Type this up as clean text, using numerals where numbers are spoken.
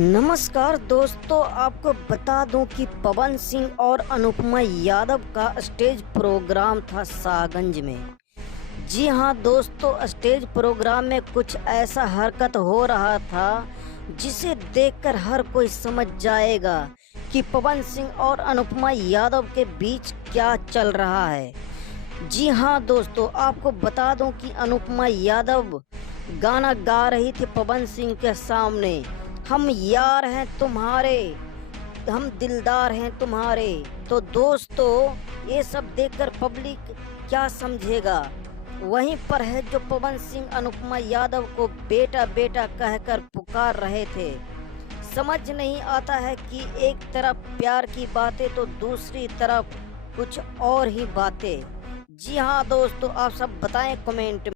नमस्कार दोस्तों, आपको बता दूं कि पवन सिंह और अनुपमा यादव का स्टेज प्रोग्राम था सागंज में। जी हां दोस्तों, स्टेज प्रोग्राम में कुछ ऐसा हरकत हो रहा था जिसे देखकर हर कोई समझ जाएगा कि पवन सिंह और अनुपमा यादव के बीच क्या चल रहा है। जी हां दोस्तों, आपको बता दूं कि अनुपमा यादव गाना गा रही थी पवन सिंह के सामने। हम यार हैं तुम्हारे, हम दिलदार हैं तुम्हारे। तो दोस्तों, ये सब देखकर पब्लिक क्या समझेगा। वहीं पर है जो पवन सिंह अनुपमा यादव को बेटा बेटा कहकर पुकार रहे थे। समझ नहीं आता है कि एक तरफ प्यार की बातें तो दूसरी तरफ कुछ और ही बातें। जी हाँ दोस्तों, आप सब बताएं कमेंट में।